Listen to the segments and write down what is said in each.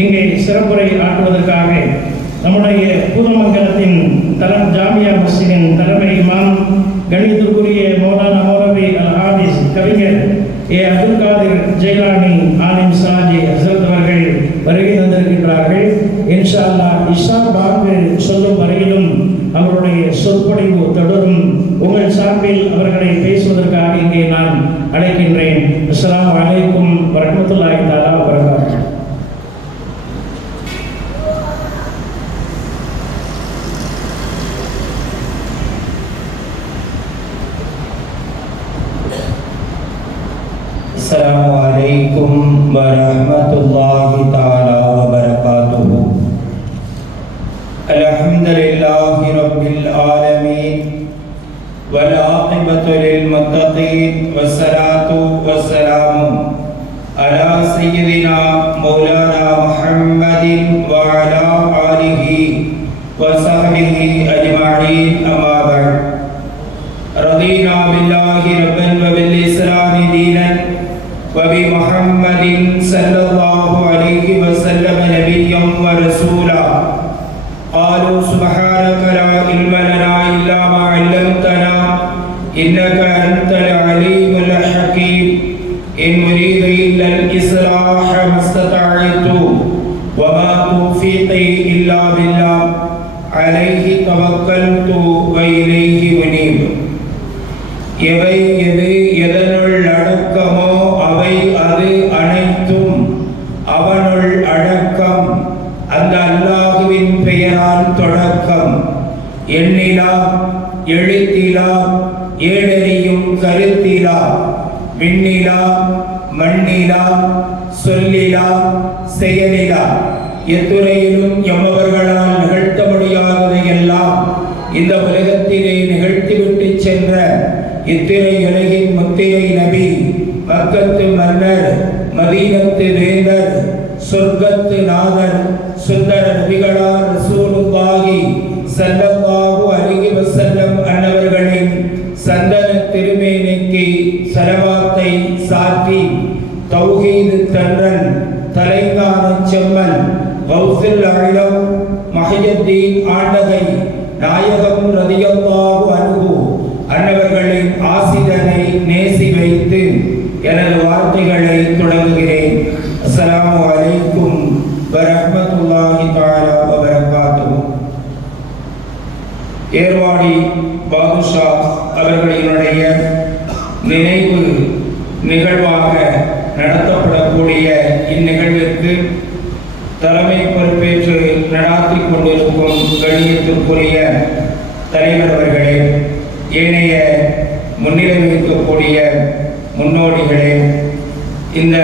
இங்கே சிறப்புரை ஆற்றுவதற்காக நம்முடைய பூதமங்கலத்தின் ஜாமியா மஸ்ஜிதின் தலைமை இமாம் கணிதத்துக்குரிய மௌலானா மௌலவி அல் ஹாஃபிஸ் கவிஞர் அப்துல் காதிர் ஜெயிலானி ஆலிம் சாஜி ஹசரத் அவர்கள் வருகை தந்திருக்கின்றார்கள். இன்ஷா அல்லாஹ் இஷா பாங்கு சொல்லும் வரையிலும் அவருடைய சொற்பொழிவு தொடரும். உங்கள் சார்பில் அவர்களை பேசுவதற்காக இங்கே நான் அழைக்கின்றேன். அஸ்ஸலாமு அலைக்கும் வரஹ்மத்துல்லாஹி தஆலா வ பரகாத்துஹு. अस्सलामु अलैकुम वरहमतुल्लाहि तआला वबरकातुहु। अल्हम्दुलिल्लाहि रब्बिल आलमीन वल आक़िबतु लिल मुत्तक़ीन वस्सलातु वस्सलामु अला सय्यिदिना मौलाना मुहम्मदिन व अला आलिहि व सहबिहि अजमईन अम्मा बअद। रदीना बिल्लाहि रब्बन व बिल इस्लामी दीनन وبمحمد صلى الله عليه وسلم نبيا ورسولا. قالوا سبحانك لا علم لنا إلا ما علمتنا إنك أنت العليم الحكيم. إن أريد إلا الإصلاح ما استطعت وما توفيقي إلا بالله عليه توكلت وإليه منيب. எவை எது எதனுள் அடக்கமோ அவை அது அனைத்தும் அவனுள் அடக்கம். அந்த அல்லாஹுவின் பெயரால் தொடக்கம். எண்ணிலா எழுத்திலா ஏடறியும் கருத்திலா விண்ணிலா மண்ணிலா சொல்லிலா செயலிலா எத்துறையிலும் எம்மவர்களால் நிகழ்த்த முடியாததை எல்லாம் இந்த உலகத்திலே நிகழ்த்திவிட்டு சென்ற இத்திரை உலகின் முத்திரை நபி, மக்கத்து மன்னர், மதீனத்து வேந்தர், சொர்க்கத்து நாதர், சுந்தர நபிகளார் ரசூலுல்லாஹி ஸல்லல்லாஹு அலைஹி வஸல்லம் அன்னவர்களின் சந்தன திருமேனிக்கு ஸலவாத்தை சாற்றி தௌஹீது தன்றன் தலைங்கான செம்மல் கௌசுல் ஆலம் மஹியுத்தீன் ஆண்டகை நாயகம் ரலியல்லாஹு அன்ஹு அன்னவர்களின் ஆசிதனை நேசி வைத்து எனது வார்த்தைகளை தொடங்குகிறேன். அஸ்ஸலாமு அலைக்கும் வரஹ்மத்துல்லாஹி தஆலா வ பரகாத்துஹு. ஏர்வாடி பாதுஷா அவர்களினுடைய நினைவு நிகழ்வாக நடத்தப்படக்கூடிய இந்நிகழ்விற்கு தலைமை பொறுப்பேற்று நடாத்திக் கொண்டிருக்கும் கண்ணியத்திற்குரிய தலைவர் அவர்களே, ஏனைய முன்னிலை வைக்கக்கூடிய முன்னோடிகளே, இந்த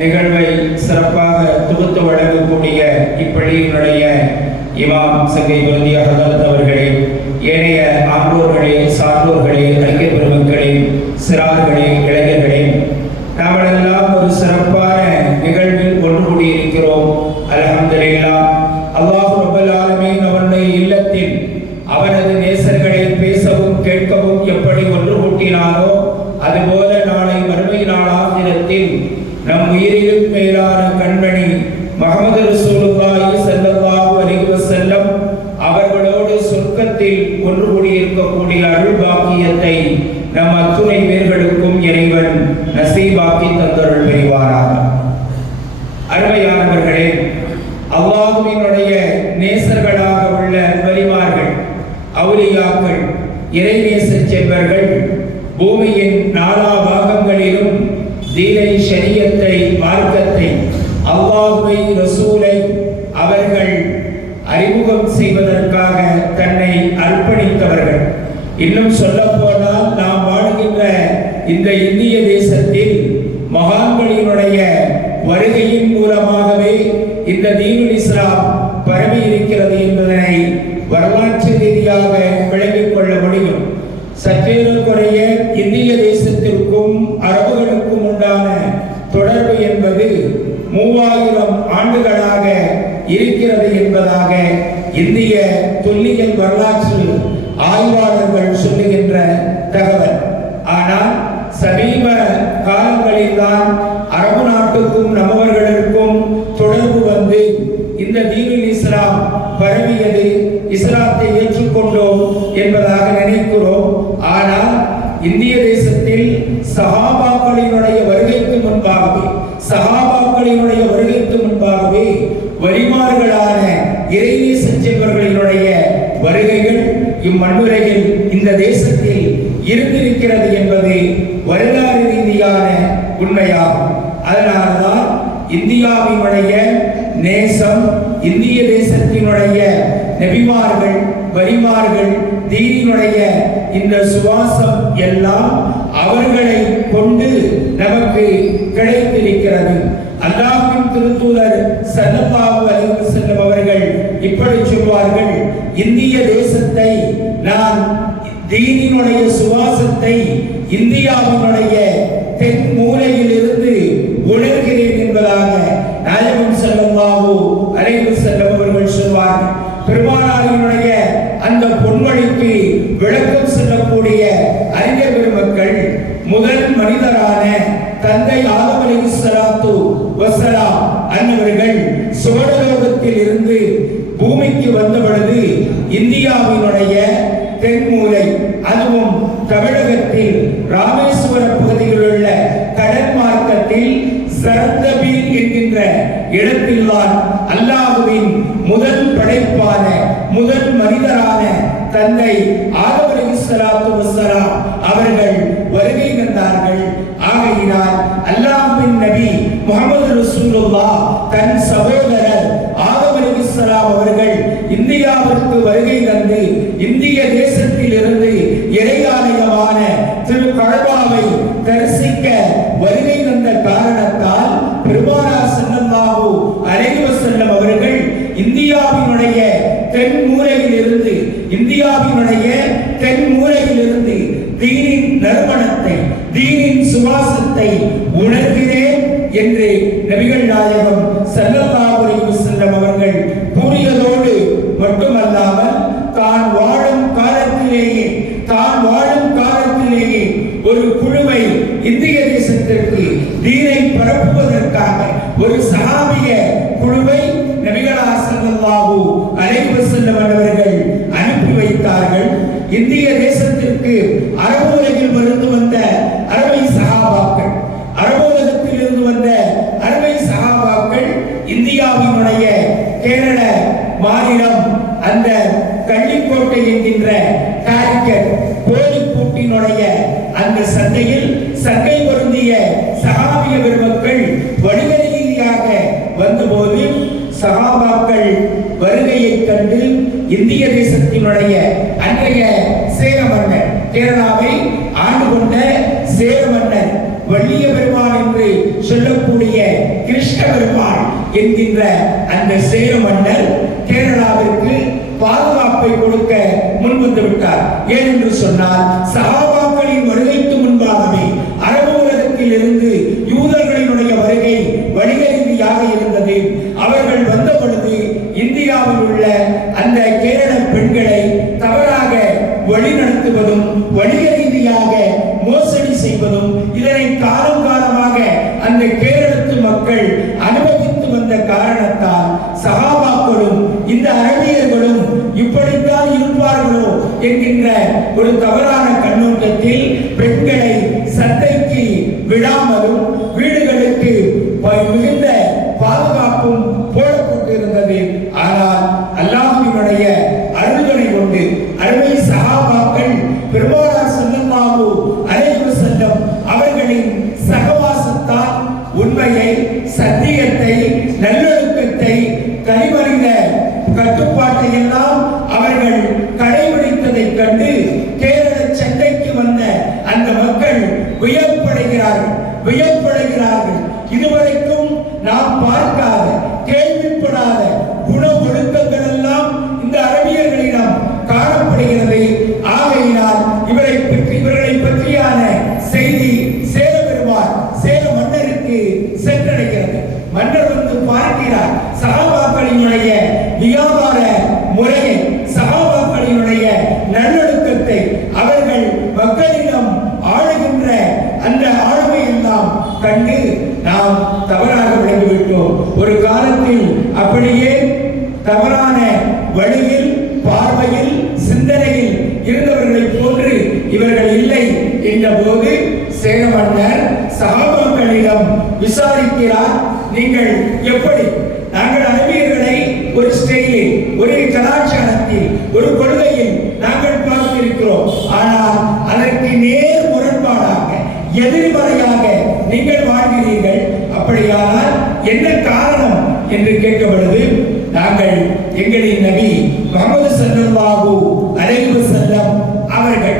நிகழ்வை சிறப்பாக தொகுத்து வழங்கக்கூடிய இப்பள்ளியினுடைய இமாம் சங்கை விருந்திய ஹதரத் அவர்களே, ஏனைய ஆன்றோர்களே, சான்றோர்களே, அறிஞர் பெருமக்களே, சிறார்களே, இளைஞர்களே, நாமெல்லாம் ஒரு சிறப்பான நிகழ்வில் ஒன்று கூடியிருக்கிறோம். அல்ஹம்துலில்லாஹ். அல்லாஹ் ரப்பல் ஆலமீன் அவனுடைய இல்லத்தில் அவனது நேசர்களை பேசவும் கேட்கவும் எப்படி ஒன்று கூட்டினாரோ அதுபோல நாளை மறுமை நாள் ஆகிரத்தில் நம் உயிரிலும் மேலான கண்மணி முஹம்மது ரசூலுல்லாஹி ஸல்லல்லாஹு அலைஹி வஸல்லம் அவர்களோடு சொர்க்கத்தில் ஒன்று கூடியிருக்கக்கூடிய அருள் பாக்கியத்தை நம் அத்துணை பேர்களுக்கும் இறைவன் நசீபாக்கி தந்தருள் புரிவாராக. அருமையானவர்களே, அல்லாஹ்வினுடைய நேசர்களாக உள்ள வலிமார்கள், அவுலியாக்கள், இறைநேச செல்வர்கள் பூமியின் நாலா பாகங்களிலும் தீனை, ஷரியத்தை, மார்க்கத்தை, அல்லாஹ்வை, ரசூலை அவர்கள் அறிமுகம் செய்வதற்காக தன்னை அர்ப்பணித்தவர்கள். இன்னும் சொல்ல போனால் நாம் வாழ்கின்ற இந்த இந்திய தேசத்தில் மகான்களினுடைய வருகையின் மூலமாகவே இந்த தீனுல் இஸ்லாம் பரவி இருக்கிறது என்பதனை வரலாற்று ரீதியாக விளங்கிக் கொள்ள முடியும். சற்றேறக்குறைய இந்திய தேசத்திற்கும் அரபுகளுக்கும் உண்டான தொடர்பு என்பது 3000 ஆண்டுகளாக இருக்கிறது என்பதாக இந்திய தொல்லியல் வரலாற்று ஆய்வாளர்கள் சொல்லுகின்ற தகவல். ஆனால் சமீப காலங்களில் தான் அரபு நாட்டுக்கும் நம்மவர்களுக்கும் தொடர்பு வந்து இந்த தீனுல் இஸ்லாம் பரவியது, இஸ்லாத்தை ஏற்றுக்கொண்டோம் என்பதாக நினைக்கிறோம். ஆனால் இந்திய தேசத்தில் சஹாபாக்களினுடைய வருகைக்கு முன்பாகவே வலிமார்களான இறைநேச செல்வர்களினுடைய வருகைகள் இம்மண்ணுரையில் இந்த தேசத்தில் இருந்திருக்கிறது என்பது வரலாறு ரீதியான உண்மையாகும். அதனால்தான் இந்தியாவினுடைய நேசம், இந்திய தேசத்தினுடைய நபிமார்கள், வலிமார்கள், தீனினுடைய இந்த சுவாசம் எல்லாம் அவர்களை கொண்டு நமக்கு கிடைத்திருக்கிறது. அல்லாஹ்வின் திருத்தூதர் ஸல்லல்லாஹு அலைஹி வஸல்லம் அவர்கள் இப்படி சொல்வார்கள், இந்திய தேசத்தை நான் தீனினுடைய சுவாசத்தை இந்தியாவினுடைய தென் மூலையில் இருந்து உணர்கிறேன் என்பதாக நாயகம் ஸல்லல்லாஹு அலைஹி வஸல்லம் அவர்கள் சொல்வார்கள். பெருமானாரினுடைய அந்த பொன்வழிக்கு விளக்கம் சொல்லக்கூடிய அறிஞர் பெருமக்கள் முதல் மனிதரான தந்தை ஆதம் அலைஹிஸ்ஸலாத்து வஸ்ஸலாம் அன்னவர்கள் சுவர்லோகத்தில் இருந்து பூமிக்கு வந்த பொழுது இந்தியாவினுடைய தென்மூலை, அதுவும் தமிழகத்தில் ராமேஸ்வர பகுதியில் உள்ள கடல் மார்க்கத்தில் சரந்தபில் என்கின்ற இடத்தில்தான் அல்லாஹ்வின் முதல் படைப்பான முதல் மனிதரான தந்தை ஆதம் அலைஹிஸ்ஸலாத்து வஸ்ஸலாம் அவர்கள் வருகை தந்தார்கள். ஆகையினால் அல்லாஹ்வின் நபி முஹம்மது ரசூலுல்லாஹ் தன் சகோதரர் ஆதம் அலைஹிஸ்ஸலாம் அவர்கள் இந்தியாவிற்கு வருகை தந்து இந்திய தேசத்தில் இருந்து இறையாலயமான திரு கஅபாவை தரிசிக்க வருகை தந்த காரணத்தால் பெருமானார் ஸல்லல்லாஹு அலைஹி வஸல்லம் அவர்கள் இந்தியாவினுடைய தென் மூலையில் இருந்து தீனின் நறுமணத்தை, தீனின் சுவாசத்தை உணர்கிறேன் என்று நபிகள் நாயகம் ஸல்லல்லாஹு அலைஹி வஸல்லம் அவர்கள் கூறியதோடு மட்டுமல்லாமல் தான் வாழும் காலத்திலேயே ஒரு குழுவை இந்திய தேசத்திற்கு தீனை பரப்புவதற்காக ஒரு சஹாபிய குழுவை நபிகளார் ஸல்லல்லாஹு அலைஹி வஸல்லம் அவர்கள் அனுப்பி வைத்தார்கள். இந்திய தேசத்திற்கு அரபு உலகில் இருந்து வந்த அரபை சஹாபாக்கள், அரபு உலகத்தில் இருந்து வந்த அரபை சஹாபாக்கள் இந்தியாவினுடைய கேரள மாநிலம் அந்த கள்ளிக்கோட்டை என்கின்ற காரிக்கட் கோழிக்கூட்டினுடைய அந்த சந்தையில் சங்கை பொருந்திய சஹாபிய பெருமக்கள் வணிக ரீதியாக வந்தபோது சஹாபாக்கள் வருகையை கண்டு இந்திய தேசத்தினுடைய அன்றைய சேர மன்னர், கேரளாவை ஆண்டு கொண்ட சேர மன்னர் வள்ளிய பெருமாள் என்று சொல்லக்கூடிய கிருஷ்ண பெருமாள் என்கின்ற அந்த சேர மன்னர் கேரளாவிற்கு பாதுகாப்பை கொடுக்க முன்வந்து விட்டார். ஏனென்று சொன்னால் சஹாபாக்களின் வருகைக்கு முன்பாகவே அரபு உலகத்தில் இருந்து யூதர்களினுடைய வருகை வணிக ரீதியாக இருந்தது. அவர்கள் வந்த பொழுது இந்தியாவில் உள்ள அந்த கேரள பெண்களை தவறாக வழிநடத்துவதும் வணிக ரீதியாக மோசடி செய்வதும் இதனை காலமாக அந்த கேரளத்து மக்கள் அனுபவித்து வந்த காரணத்தால் சஹாபாக்களும் இந்த அரபியர்களும் இப்படித்தான் இருப்பார்களோ என்கின்ற ஒரு தவறான கண்ணோட்டத்தில் பெண்களை சந்தைக்கு விடாமலும் வீடுகளுக்கு மிகுந்த பாதுகாப்பும் போடப்பட்டிருந்தது. ஆனால் அல்லாஹ்வினுடைய அருள்களை கொண்டு அருமை சஹாபாக்கள் பெருமானார் ஸல்லல்லாஹு அலைஹி வஸல்லம் அவர்களின் சகவாசத்தால் உண்மையை, சத்தியத்தை, நல்லொழுக்கத்தை, தனிமனித கட்டுப்பாட்டை எல்லாம் அவர்கள் கடைபிடித்ததைக் கண்டு கேரள சந்தைக்கு வந்த அந்த மக்கள் வியப்படைகிறார்கள். இதுவரைக்கும் நாம் பார்க்காத, கேள்விப்படாத குண ஒழுக்கங்கள் எல்லாம் இந்த அரபியர்களிடம் காணப்படுகிறது. ஆகையினால் இவர்களை பற்றியான செய்தி சேர பெருமாள், சேர மன்னருக்கு சென்றடைகிறது. மன்னர் வந்து பார்க்கிறார் சஹாபாக்களினுடைய வியாபார முறையை, சஹாபாக்களினுடைய நல்லொழுக்கத்தை, அவர்கள் மக்களிடம் ஆளுகின்ற அந்த ஆளுமை எல்லாம் கண்டு நாம் தவறாக விளங்கிவிட்டோம். ஒரு காலத்தில் விசாரிக்கிறார். நீங்கள் எப்படி? நாங்கள் அரபியர்களை ஒரு ஸ்டைலில், ஒரு கலாச்சாரத்தில், ஒரு கொள்கையில் நாங்கள் பார்த்திருக்கிறோம். ஆனால் அதற்கு நேர் முரண்பாடாக, எதிர்மறையாக நீங்கள் வாழ்கிறீர்கள். அப்படியானால் என்ன காரணம் என்று கேட்கப்படுது. நாங்கள் எங்களின் நபி முஹம்மது ஸல்லல்லாஹு அலைஹி வஸல்லம் அவர்கள்,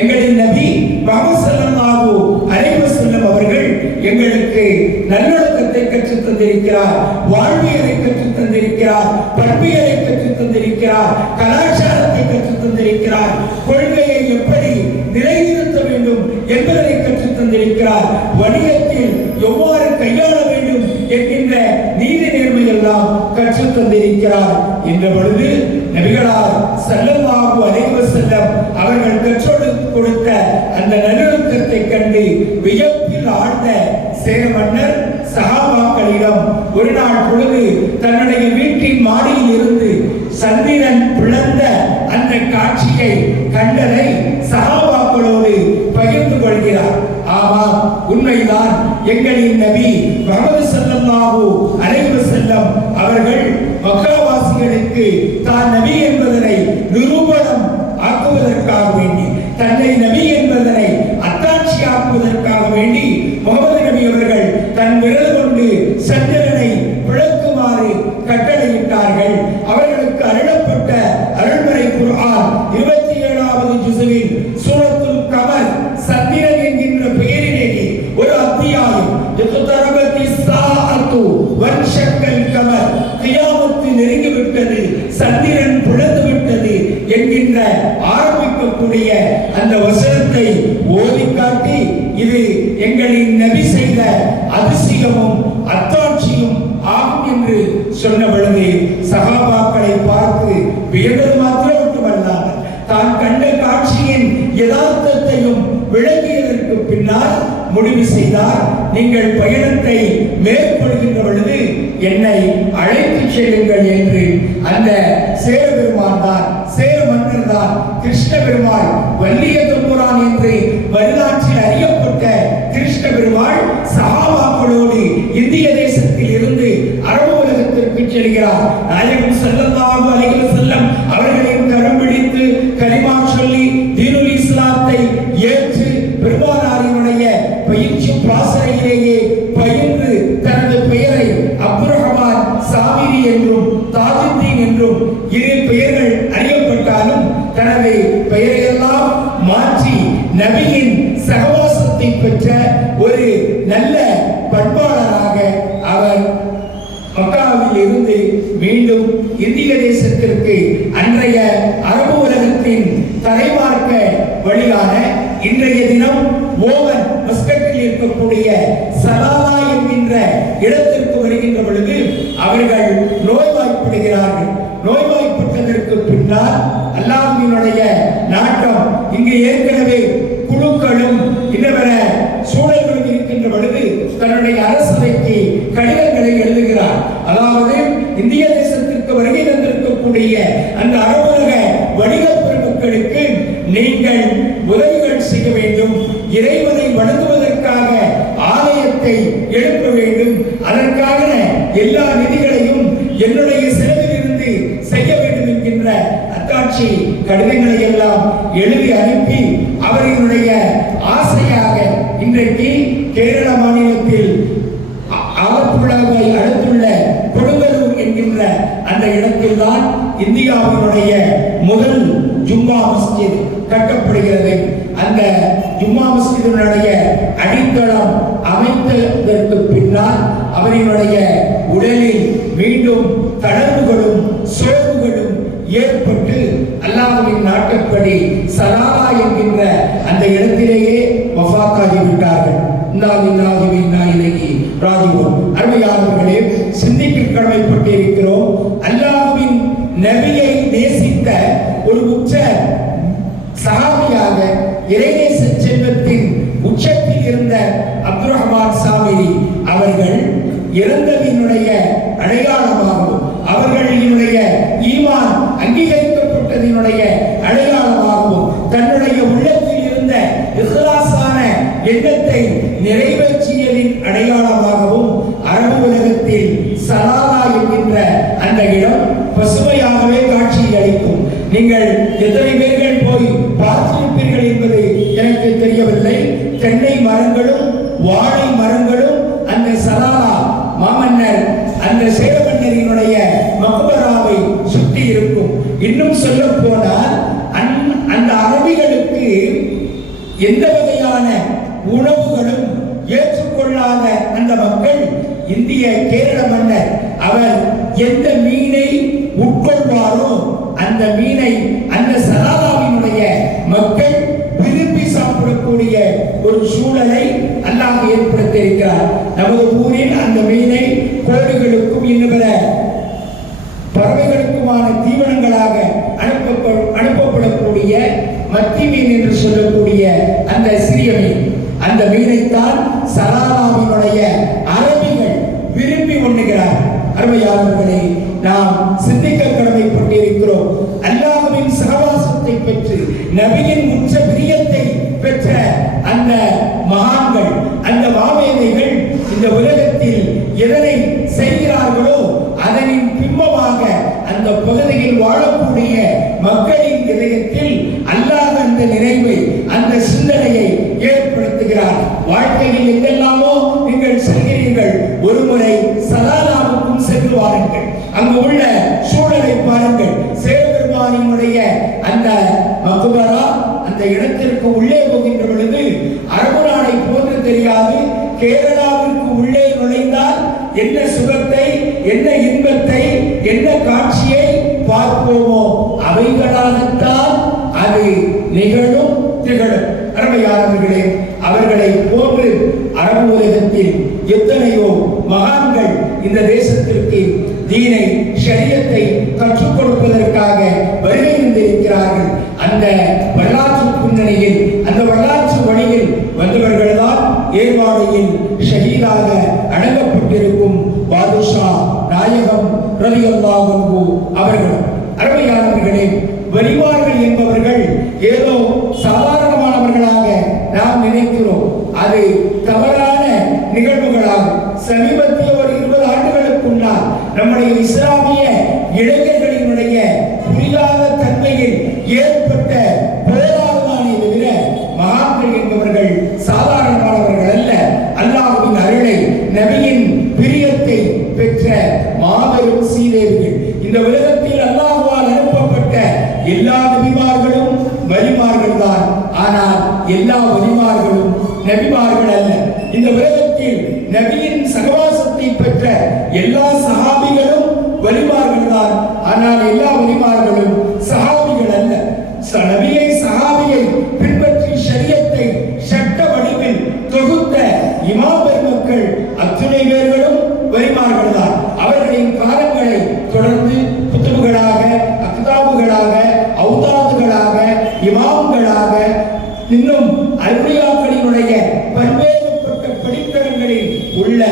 எங்களின் நபி முஹம்மது ஸல்லல்லாஹு அலைஹி வஸல்லம் அவர்கள் எங்களுக்கு நல்லொழுக்கத்தை கற்றுத் தந்திருக்கிறார், வாழ்வியலை கற்றுத் தந்திருக்கிறார், பண்பியலை கற்றுத் தந்திருக்கிறார், கலாச்சாரத்தை கற்றுத் தந்திருக்கிறார், கொள்கையை எப்படி நிலைநிறுத்த வேண்டும் என்பதை கற்றுத் தந்திருக்கிறார், வணிகத்தில் எவ்வாறு கையாள வேண்டும் என்கின்ற நீதி நேர்மை எல்லாம் கற்றுத் தந்திருக்கிறார் என்ற பொழுது நபிகளார் ஸல்லல்லாஹு அலைஹி வஸல்லம் அவர்கள் கற்றுக் கொடுத்த அந்த நல்லொழுக்கத்தை கண்டு வியப்பில் ஆழ்ந்த சேர மன்னர் சஹாபாக்களிடம் ஒரு நாள் பொழுது தன்னுடைய வீட்டின் மாடியில் இருந்து சந்திரன் பிளந்த அந்த காட்சியை கண்டதை சஹாபாக்களோடு பகிர்ந்து கொள்கிறார். ஆமாம், உண்மைதான். எங்களின் நபி முஹம்மது ஸல்லல்லாஹு அலைஹி வஸல்லம் அவர்கள் மக்காவாசிகளுக்கு தான் நபி என்பதனை நிரூபணம் ஆக்குவதற்காக வேண்டி, தன்னை நபி என்பதனை அத்தாட்சி ஆக்குவதற்காக வேண்டி முகமது நபி அவர்கள் தன் விரல் கொண்டு சந்திரனை விளக்குமாறு கட்டளையிட்டார்கள். அவர்களுக்கு அருளப்பட்ட அருள்மறை குர்ஆன் 27வது ஜுஸுவில் சூரத்துல் கமர், சந்திரன் என்கின்ற பெயரிலேயே ஒரு அத்தியாயம், இக்தரபத்திஸ் ஸாஅத்து வன்ஷக்கல் கமர், கியாமத்து நெருங்கிவிட்டது, சந்திரன் பிளந்து விட்டது என்கின்ற ஆரம்பிக்கக்கூடிய அந்த வசனத்தை ஓதி காட்டி, இது எங்களின் நபி செய்த அதிசயமும் அத்தாட்சியும் ஆகும் என்று சொன்ன பொழுது சஹாபாக்களை பார்த்து வியந்தது மாத்திரம் மட்டுமல்லாமல் தான் கண்ட காட்சியின் யதார்த்தத்தையும் விளங்கியதற்கு பின்னால் முடிவு செய்தார். நீங்கள் பயணத்தை மேற்கொள்கின்ற பொழுது என்னை அழைத்து செல்லுங்கள் என்று. அந்த சேர பெருமான் தான், சேர மன்னர் தான் கிருஷ்ண பெருமாள், வள்ளிய தொம்புரான் என்று வரலாற்றில் அறியப்பட்ட கிருஷ்ண பெருமாள் சஹாபாக்களோடு இந்திய தேசத்தில் இருந்து அரபு உலகத்திற்கு செல்கிறார். நாயகம் ஸல்லல்லாஹு அலைஹி வஸல்லம் அவர்களின் கரம் பிடித்து கலிமா சொல்லி தீனுல் இஸ்லாத்தை ஏற்று பெருமானாரினுடைய பயிற்சி பாசறையிலேயே பயின்று தனது பெயரை அப்துர்ரஹ்மான் சாமிரி என்றும் தாஜுத்தீன் என்றும் இரு பெயர்கள் அறியப்பட்டாலும் தனது பெயரையெல்லாம் மாற்றி நபியின் சகவாசத்தை பெற்ற ஒரு நல்ல பண்பாளராக அவர் மக்காவில் இருந்து மீண்டும் இந்திய தேசத்திற்கு அன்றைய அரபு உலகத்தின் தலைமார்க்க வழியான இன்றைய தினம் ஓமன் மஸ்கட்டில் இருக்கக்கூடிய சலாலா என்கின்ற இடத்திற்கு வருகின்ற பொழுது அவர்கள் நோய்வாய்ப்படுகிறார்கள். நோய்வாய்ப்பட்டதற்கு பின்னால் அல்லாஹ்வினுடைய நாட்டம், இங்கு ஏற்கனவே குழுக்களும் இன்னவர சூழல்களும் இருக்கின்ற பொழுது தன்னுடைய அரசவைக்கு கடிதங்களை எழுதுகிறார். அதாவது இந்திய தேசத்திற்கு வருகை தந்திருக்கக்கூடிய அந்த அரபுலக வணிக பெருமக்களுக்கு நீங்கள் உதவிகள் செய்ய வேண்டும், இறைவனை வணங்குவதற்காக ஆலயத்தை எழுப்ப வேண்டும், அதற்காக எல்லா நிதிகளையும் என்னுடைய செலவிலிருந்து செய்ய வேண்டும் என்கின்ற அத்தாட்சி கடிதங்களை எல்லாம் எழுதி அனுப்பி அவர்களுடைய ஆசையாக இன்றைக்கு கேரள மாநிலத்தில் ஆலப்புழாவை அடுத்துள்ள கொடுங்கலூர் என்கின்ற அந்த இடத்தில் தான் இந்தியாவினுடைய முதல் ஜும்மா மஸ்ஜித் கட்டப்படுகிறது. அந்த ஜும்மா மஸ்ஜிதினுடைய அடித்தளம் அமைத்ததற்கு பின்னால் அவரினுடைய உடலில் மீண்டும் தளர்வுகளும் சோர்வுகளும் ஏற்பட்டு அல்லாஹ்வின் நாட்டப்படி சலாலா என்கின்ற அந்த இடத்திலேயே வஃபாத்தாகி விட்டார்கள். அருமையானவர்களே, சிந்திக்க கடமைப்பட்டிருக்கிறோம். அல்லாஹ்வின் நபியை நேசித்த ஒரு உச்ச சஹாபியாக இறைநேச செல்வத்தின் உச்சத்தில் இருந்த அப்துர்ரஹ்மான் சாமிரி அவர்கள் இறந்ததினுடைய அடையாளமாகவும் அவர்களினுடைய ஈமான் அங்கீகரிக்கப்பட்டதினுடைய அடையாளமாகவும் தன்னுடைய உள்ளத்தில் இருந்த இஹ்லாஸான எண்ணத்தை நிறைவேற்றியதின் அடையாளமாக நீங்கள் எத்தனை பேர்கள் போய் பார்த்திருப்பீர்கள் என்பது எனக்கு தெரியவில்லை. தென்னை மரங்களும் வாழை மரங்களும் அந்த சலாலா மாமன்னர் அந்த சேரமன்னரினுடைய மக்பராவை சுற்றி இருக்கும். இன்னும் சொல்ல போனால் அந்த அரபிகளுக்கு எந்த வகையான உணவுகளும் ஏற்றுக்கொள்ளாத அந்த மக்கள் இந்திய கேரள மன்னர் அவர் எந்த மீனை உட்கொள்வாரோ அந்த மீனை அந்த சலாலாவினுடைய மக்கள் விரும்பி சாப்பிடக்கூடிய ஒரு சூழலை அல்லாஹ் ஏற்படுத்தி இருக்கிறார். நமது ஊரில் அந்த மீனை கோழிகளுக்கும் இன்னும் பறவைகளுக்குமான தீவனங்களாக அனுப்பப்படக்கூடிய மத்தி மீன் என்று சொல்லக்கூடிய அந்த சிறிய மீன், அந்த மீனைத்தான் சலாலாவினுடைய அரபிகள் விரும்பி உண்ணுகிறார். அருமையாளர்களே, நாம் சிந்திக்க கடமைப்பட்டிருக்கிறோம். அல்லாஹ்வின் சகவாசத்தை பெற்று நபியின் உச்ச பிரியத்தை பெற்ற அந்த மகான்கள், அந்த மாமேதைகள் இந்த உலகத்தில் எதனை செய்கிறார்களோ அதனின் பிம்பமாக அந்த பகுதியில் வாழக்கூடிய மக்களின் இதயத்தில் அல்லாஹ் அந்த நினைவை, அந்த சிந்தனையை ஏற்படுத்துகிறார். வாழ்க்கையில் எங்கெல்லாமோ நீங்கள் செல்கிறீர்கள், ஒருமுறை சலாலாவுக்கும் சென்று வாருங்கள். அங்கு உள்ள சூழலை பாருங்கள். சேரபெருமானினுடைய அந்த மக்பரா, அந்த இடத்திற்கு உள்ளே போகின்ற பொழுது அரபு நாடை போன்று தெரியாது. கேரளாவிற்கு உள்ளே நுழைந்தால் என்ன சுகத்தை, என்ன இன்பத்தை, என்ன காட்சியை பார்ப்போமோ அவைகளாகத்தான் அது நிகழும் திகழும். அருமையானவர்களே, அவர்களை போன்று அரபு உலகத்தில் எத்தனையோ மகான்கள் இந்த தேசத்திற்கு தீனை, ஷரியத்தை கற்றுக் கொடுப்பதற்காக வருகை தந்திருக்கிறார்கள். அந்த வரலாற்று பின்னணியில், அந்த வரலாற்று வழியில் வந்தவர்கள்தான் ஏர்வாடியில் ஷஹீதாக அடங்கப்பட்டிருக்கும் பாதுஷா நாயகம் ரலியல்லாஹு அன்ஹு அவர்கள். அருமையானவர்களே, வலிமார்கள் என்பவர்கள் ஏதோ சாதாரணமானவர்களாக நாம் நினைக்கிறோம். அது தவறான நிகழ்வுகளாகும். சமீபத்திய ஒரு 20 ஆண்டுகளுக்கு முன்னால் நம்முடைய இஸ்லாமிய இளைஞர்களினுடைய புரியாத தன்மையில் ஏற்பட்ட போராடுதானே தவிர மகான்கள் என்பவர்கள் சாதாரணமானவர்கள் அல்ல. அல்லாஹ்வின் அருளை, நபியின் பிரியத்தை பெற்ற மாபெரும் சீதேவிகள். இந்த உலகத்தில் அல்லாஹ்வால் அனுப்பப்பட்ட எல்லா நபிமார்களும் வலிமார்கள் தான். ஆனால் எல்லா வலிமார்களும் நபிமார்கள் அல்ல. இந்த உலகத்தில் நபியின் சகவாசத்தை பெற்ற எல்லா சஹாபிகளும் வலிமார்கள் தான். ஆனால் எல்லா வலிமார்களும் சஹாபிகள் அல்ல. நபியை, சஹாபியை பின்பற்றி ஷரியத்தை சட்ட வடிவில் தொகுத்த இமாம் பெருமக்கள் அத்துணை பேர்களும் வலிமார்கள் தான். அவர்களின் காலங்களை தொடர்ந்து புத்தகங்களாக, அக்தாபுகளாக, ஔதாதுகளாக, இமாம்களாக, இன்னும் அல்பியாக்களினுடைய பல்வேறுபட்ட படித்தரங்களில் உள்ள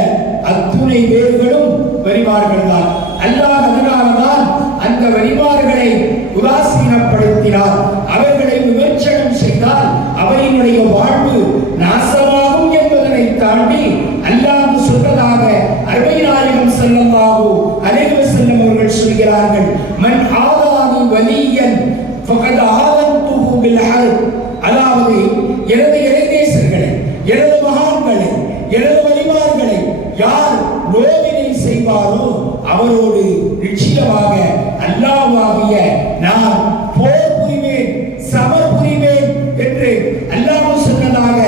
அத்துணை பேர்களும் வலிமார்கள் தான். அல்லாஹ் அதனால்தான் அந்த வலிமார்களை உதாசீனப்படுத்தினார். அவர்களை விமர்சனம் செய்தால் அவரினுடைய வாழ்வு நாசமாகும் என்பதனை தாண்டி அல்லாஹ் சொல்வதாக அருமை நாயகம் ஸல்லல்லாஹு அலைஹி வஸல்லம் அவர்கள் சொல்கிறார்கள், மன் ஆதானி வலியன் ஃபகத் ஆதன்துஹு பில் ஹர்ப். அதாவது எனது இறைநேசர்களை, எனது மகான்களை, எனது வலிமார்களை யார் நோவினை செய்வாரோ அவரோடு நிச்சயமாக அல்லாஹ்வாகிய நான் போர் புரிவேன், சமர் புரிவேன் என்று அல்லாஹ் சொன்னதாக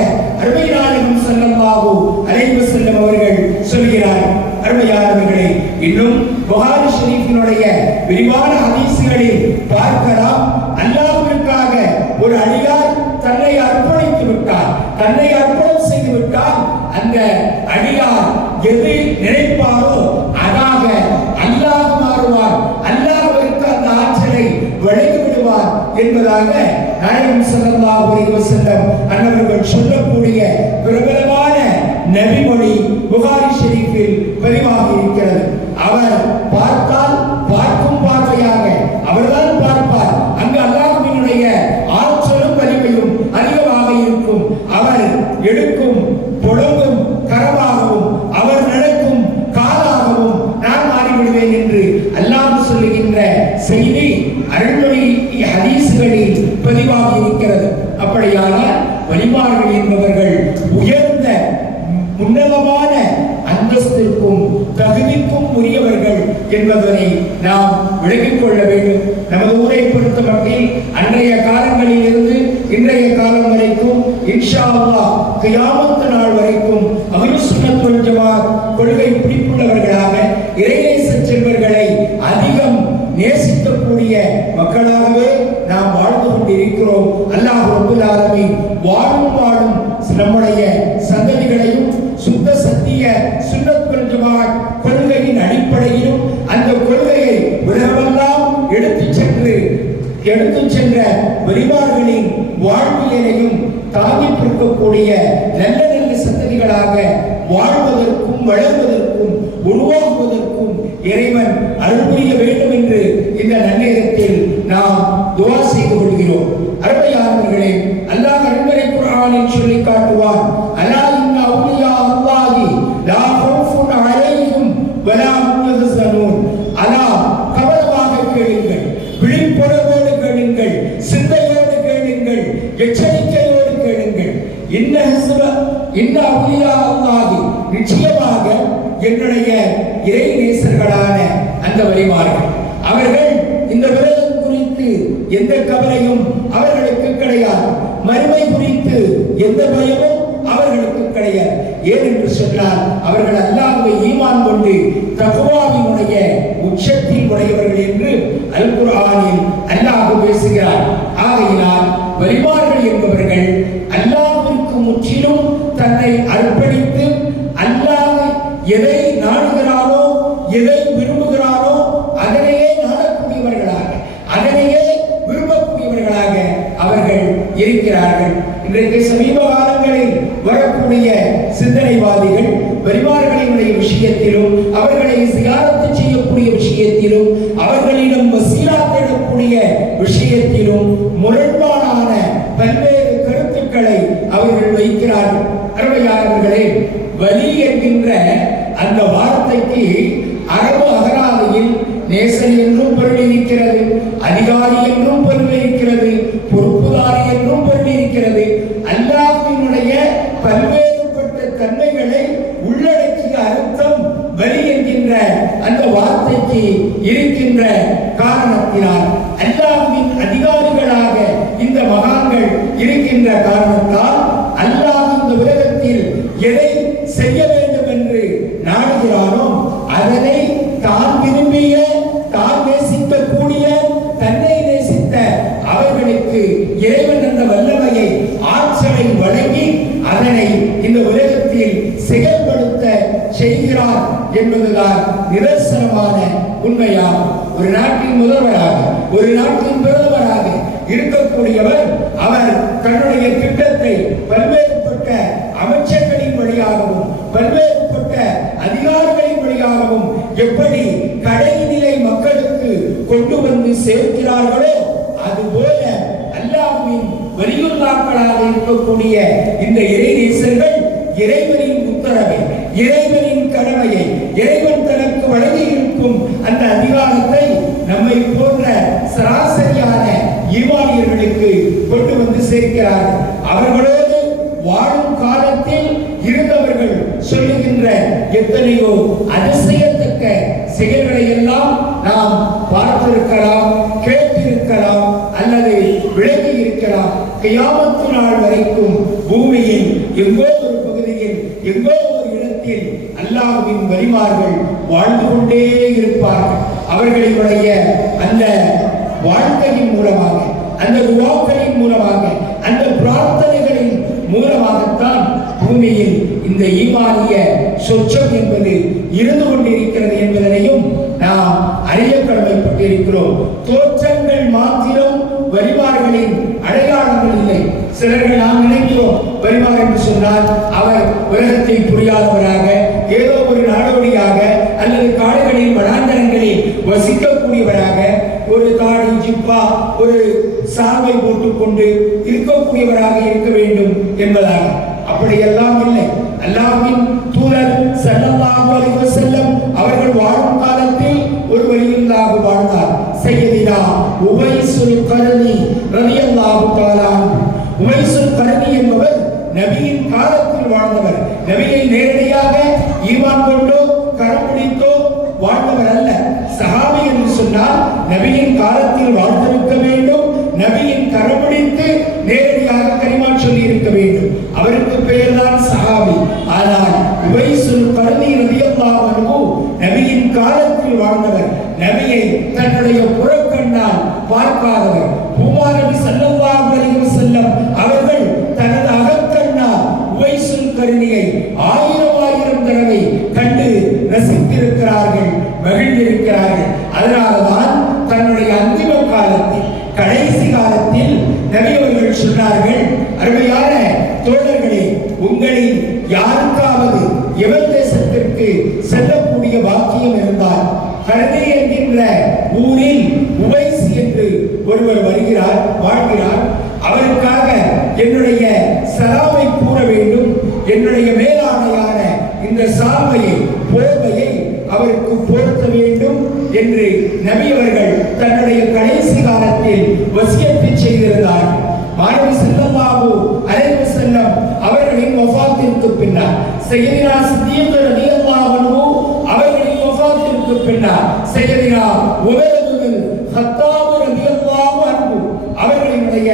அருமை நாயகம் ஸல்லல்லாஹு அலைஹி வஸல்லம் அவர்கள் சொல்கிறார். அருமையானவர்களே, இன்னும் புகாரி ஷரீஃபினுடைய விரிவான ஹதீஸ்களில் பார்க்கலாம். அல்லாஹ்விற்காக ஒரு அடியார் தன்னை அர்ப்பணித்து விட்டார், தன்னை அர்ப்பணம் செய்து விட்டால் அந்த அடியார் எது நினைப்பாரோ அதாக அல்லாஹ் மாறுவார், அல்லாஹ்விற்கு அந்த ஆற்றலை வழங்கி விடுவார் என்பதாக நாயகம் ஸல்லல்லாஹு அலைஹி வஸல்லம் அன்னவர்கள் சொல்லக்கூடிய பிரபலமான நபிமொழி புகாரி ஷரீஃபில் பதிவாகி இருக்கிறது. அவர் பார்த்தால் பார்க்கும் பார்வையாக அவர்தான் பார்ப்பார். அங்கு அல்லாஹ்வினுடைய ஆற்றலும் வலிமையும் அதிகமாக இருக்கும். அவர் எடுக்கும் பொழுங்கும் கரமாகவும் அவர் நடக்கும் காலாகவும் நான் மாறிவிடுவேன் என்று அல்லாஹ் சொல்லுகின்ற செய்தி அருள்மொழி பதிவாகி இருக்கிறது. அப்படியானால் வலிமார்கள் என்பவர்கள் உயர்ந்த உன்னதமான அந்தஸ்திற்கும் தகுதிக்கும் உரியவர்கள் என்பதனை நாம் விளங்கிக் கொள்ள வேண்டும். நமது ஊரை பொறுத்த மட்டில் அன்றைய காலங்களில் இருந்து இன்றைய காலம் வரைக்கும் இன்ஷா அல்லாஹ் கியாமத் நாள் வரைக்கும் அஹ்லுஸ் சுன்னத் வல் ஜமாஅத் கொள்கை பிடிப்புள்ளவர்களாக இறைநேச செல்வர்களை அதிகம் நேசிக்கக்கூடிய மக்களாகவே நாம் வாழ்ந்து கொண்டிருக்கிறோம். அல்லாஹ் ரப்பல் ஆலமீன் வாழும் நம்முடைய சந்ததிகளையும் சுத்த சத்திய சுன்னத் வல் ஜமாஅத் கொள்கையின் அடிப்படையிலும் அந்த கொள்கையை உலகமெல்லாம் எடுத்துச் சென்ற வலிமார்களின் வாழ்வியலையும் தாங்கி பிடிக்கக்கூடிய நல்ல நல்ல சந்ததிகளாக வாழ்வதற்கும் வளர்வதற்கும் உருவாக்குவதற்கும் இறைவன் அருள் புரிய வேண்டும் என்று இந்த நன்னேரத்தில் நாம் துஆ செய்து கொள்கிறோம். அருமையானவர்களே, அல்லாஹ் அருள்மறை குர்ஆனில் சொல்லி காட்டுவான், அலா இன்ன அவுலியா அல்லாஹி லா ஹவுஃபுன் அலைஹிம் வலா ஹும் யஹ்ஸனூன். அலா, கவனமாக கேளுங்கள், விழிப்புணர்வோடு கேளுங்கள், சிந்தையோடு கேளுங்கள், எச்சரிக்கையோடு கேளுங்கள். இன்ன அவுலியா அல்லாஹி, நிச்சயமாக என்னுடைய இறை நேசர்களான அந்த வலிமார்கள், அவர்கள் இந்த உலகம் குறித்து எந்த கவலையும் அவர்களுக்கு கிடையாது, மறுமை குறித்து எந்த பயமும் அவர்களுக்கு கிடையாது. ஏனென்று சொன்னால் அவர்கள் அல்லாஹ்வை ஈமான் கொண்டு தக்வாவினுடைய உச்சத்தில் உடையவர்கள் என்று அல் குர்ஆனில் அல்லாஹ் பேசுகிறார். ஆகையினால் வலிமார்கள் என்பவர்கள் அல்லாஹ்விற்கு முற்றிலும் தன்னை அர்ப்பணித்து அல்லாஹ் எதை நாடுகிறானோ எதை விரும்புகிறானோ அதனையே நாடக்கூடியவர்களாக, அதனையே விரும்பக்கூடியவர்களாக அவர்கள் இருக்கிறார்கள். இன்றைக்கு சமீப காலங்களில் வரக்கூடிய சிந்தனைவாதிகள் வலிமார்களினுடைய விஷயத்திலும் அவர்களை சியாரத்து செய்யக்கூடிய விஷயத்திலும் அவர்களிடம் வசீலா தேடக்கூடிய விஷயத்திலும் முரண்பாடான பல்வேறு கருத்துக்களை அவர்கள் வைக்கிறார்கள். அருமையானவர்களே, வலி என்கின்ற அந்த வார்த்தைக்கு அரபு அகராதியில் நேசன் என்றும் பொருள் இருக்கிறது, அதிகாரி என்றும் பொருள் இருக்கிறது, பொறுப்புதாரி என்றும் பொருள் இருக்கிறது. அல்லாஹ்வினுடைய பல்வேறுபட்ட தன்மைகளை உள்ளடக்கிய அர்த்தம் வலி என்கின்ற அந்த வார்த்தைக்கு இருக்கின்ற காரணத்தினால், அல்லாஹ்வின் அதிகாரிகளாக இந்த மகான்கள் இருக்கின்ற காரணத்தால் அல்லாஹ் இந்த உலகத்தில் எதை செய்ய வேண்டும் என்று நாடுகிறானோ அதனை தான் விரும்பிய, தான் நேசிக்கக்கூடிய, தன்னை நேசித்த அவர்களுக்கு இறைவன் என்ற வல்லமையை, ஆற்றலை வழங்கி அதனை இந்த உலகத்தில் செயல்படுத்த செய்கிறார் என்பதுதான் நிதர்சனமான உண்மையாகும். ஒரு நாட்டின் முதல்வராக, ஒரு நாட்டின் பிரதமராக இருக்கக்கூடியவர் அவர் தன்னுடைய திட்டத்தை பல்வேறுபட்ட அமைச்சர்களின் வழியாகவும் பல்வேறுபட்ட அதிகாரிகளின் வழியாகவும் எப்படி கடைநிலை மக்களுக்கு கொண்டு வந்து சேர்க்கிறார்களோ அதுபோல அல்லாஹ்வின் வலியுல்லாஹ்களாக இருக்கக்கூடிய இந்த இறைநேசர்கள் இறைவனின் உத்தரவை, இறைவனின் கடமையை, இறைவன் தனக்கு வழங்கி இருக்கும் அந்த அதிகாரத்தை நம்மை போன்ற சராசரியான ஈமானியர்களுக்கு கொண்டு வந்து சேர்க்கிறார்கள். அவர்களோடு வாழும் காலத்தில் இருந்தவர்கள் சொல்லுகின்ற எத்தனையோ அதிசயத்தக்க செயல்களை எல்லாம் நாம் பார்த்திருக்கலாம், கேட்டிருக்கலாம், அல்லது விளங்கி இருக்கலாம். கியாமத்து நாள் வரைக்கும் பூமியில் எங்கோ ஒரு பகுதியில், எங்கோ ஒரு இடத்தில் அல்லாஹ்வின் வலிமார்கள் வாழ்ந்து கொண்டே இருப்பார்கள். அவர்களுடைய அந்த வாழ்க்கையின் மூலமாக, அந்த துஆக்களின் மூலமாக, அந்த பிரார்த்தனைகளின் மூலமாகத்தான் பூமியில் இந்த ஈமானிய சொச்சம் என்பது இருந்து கொண்டிருக்கிறது என்பதனையும் நாம் அறிய கடமைப்பட்டிருக்கிறோம். தோற்றங்கள் மாத்திரம் வலிமார்களின் அடையாளங்கள் இல்லை. சிலர்கள் நாம் நினைக்கிறோம் வலிமார் என்று சொன்னால் அவர் உலகத்தை புரியாதவராக, ஏதோ ஒரு நாடோடியாக அல்லது காடுகளில் வனாந்தரங்களில் வசிக்கக்கூடியவராக, ஒரு தாடி ஜிப்பா ஒரு சார்பை போட்டுக்கொண்டு இருக்கக்கூடியவராக இருக்க வேண்டும் என்பதாக. அப்படியெல்லாம் இல்லை. அல்லாஹ்வின் தூதர் ஸல்லல்லாஹு அலைஹி வஸல்லம் அவர்கள் வாழும் காலத்தில் ஒரு வலியுல்லாஹ் வாழ்ந்தார். சையதினா உவைசுல் கர்னி ரலியல்லாஹு தஆலா. உவைசுல் கர்னி என்பவர் நபியின் காலத்தில் வாழ்ந்தவர். நபியை நேரடியாக ஈமான் கொண்டோ கரம் பிடித்தோ வாழ்ந்தவர் அல்ல. சஹாபி என்று சொன்னால் நபியின் காலத்தில் வாழ்ந்திருக்க வேண்டும், நபியின் கரம் பிடித்து நேரடியாக கலிமா சொல்லி இருக்க வேண்டும். அவருக்கு பெயர்தான் சஹாபி. ஆனால் உவைசுல் கர்னி ரலியல்லாஹு அன்ஹு நபியின் காலத்தில் வாழ்ந்தவர், நபியை தன்னுடைய புறக்கண்ணால் பார்க்காதவர். நபி ஸல்லல்லாஹு அலைஹி வஸல்லம் அவர்கள் தனது அகக்கண்ணால் உவைசுல் கர்னியை ஆயிரம் தடவை கண்டு ரசித்திருக்கிறார்கள், மகிழ்ந்திருக்கிறார்கள். அதனால்தான் தன்னுடைய அந்திம காலத்தில், கடைசி காலத்தில் நபி அவர்கள் சொன்னார்கள், அருமையான தோழர்களே, உங்களில் யாருக்காவது எவன் தேசத்திற்கு செல்லக்கூடிய பாக்கியம் இருந்தால் கர்னி என்கின்ற ஊரில் உவைஸ் என்று ஒருவர் வருகிறார், வாழ்கிறார். அவருக்காக என்னுடைய சலாமை கூற வேண்டும், என்னுடைய மேலாடையான இந்த சால்வையை, போர்வையை அவருக்கு போர்த்த வேண்டும் என்று நபி அவர்கள் தன்னுடைய கடைசி காலத்தில் வசியத்தை செய்திருந்தார். நபி ஸல்லல்லாஹு அலைஹி வஸல்லம் அவர்களின் வஃபாத்திற்கு பின்னர், சய்யிதுனா சித்தீக் ரலியல்லாஹு அன்ஹு அவர்களின் வஃபாத்திற்கு பின்னர், சய்யிதுனா உமர் இப்னு கத்தாப் ரலியல்லாஹு அன்ஹு அவர்களினுடைய